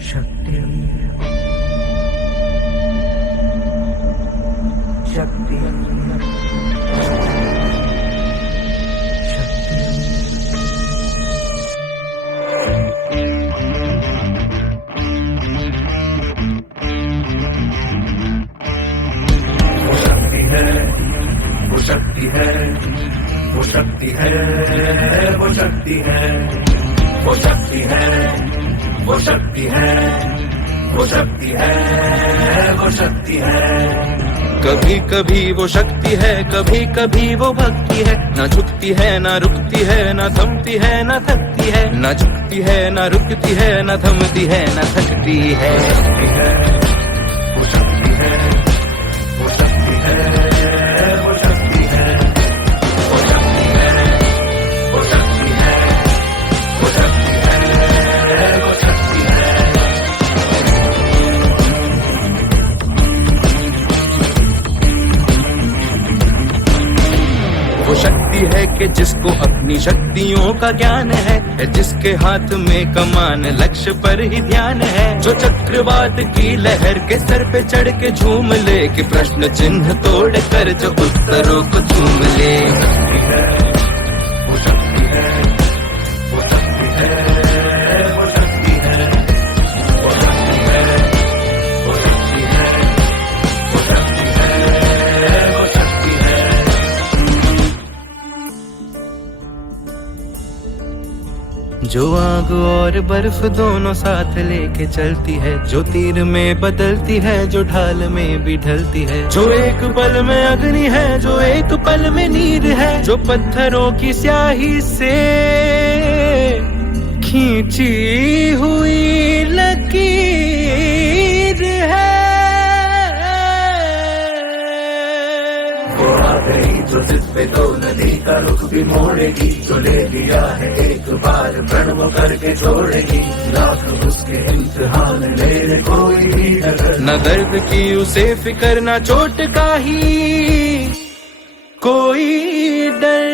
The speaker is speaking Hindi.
शक्ति शक्ति वो शक्ति है, वो शक्ति है, वो शक्ति है, वो शक्ति है, वो शक्ति है, वो शक्ति है, वो शक्ति है। कभी कभी वो शक्ति है, कभी कभी वो भक्ति है। ना झुकती है ना रुकती है, ना थमती है ना थकती है। ना झुकती है ना रुकती है, ना थमती है ना थकती है। वो शक्ति है, वो शक्ति है, वो शक्ति है, वो शक्ति है, वो शक्ति है, वो शक्ति है, वो शक्ति है। वो शक्ति है कि जिसको अपनी शक्तियों का ज्ञान है, जिसके हाथ में कमान लक्ष्य पर ही ध्यान है। जो चक्रवात की लहर के सर पे चढ़ के झूम ले, कि प्रश्न चिन्ह तोड़ कर जो उत्तरों को चूम ले। वो शक्ति है, वो शक्ति है, वो शक्ति है, वो शक्ति है, वो शक्ति है, वो शक्ति है, वो शक्ति है। जो आग और बर्फ दोनों साथ लेके चलती है, जो तीर में बदलती है, जो ढाल में भी ढलती है। जो एक पल में अग्नि है, जो एक पल में नीर है। जो पत्थरों की स्याही से खींची हुई लकीर है। वो आ गई जो जिस पे तो नदी का रुख भी मोड़ेगी। जो ले लिया है एक बार प्रण वो करके छोड़ेगी। लाख उसके इम्तिहान मेरे कोई भी नजर। न दर्द की उसे फिक्र, न चोट का ही कोई डर।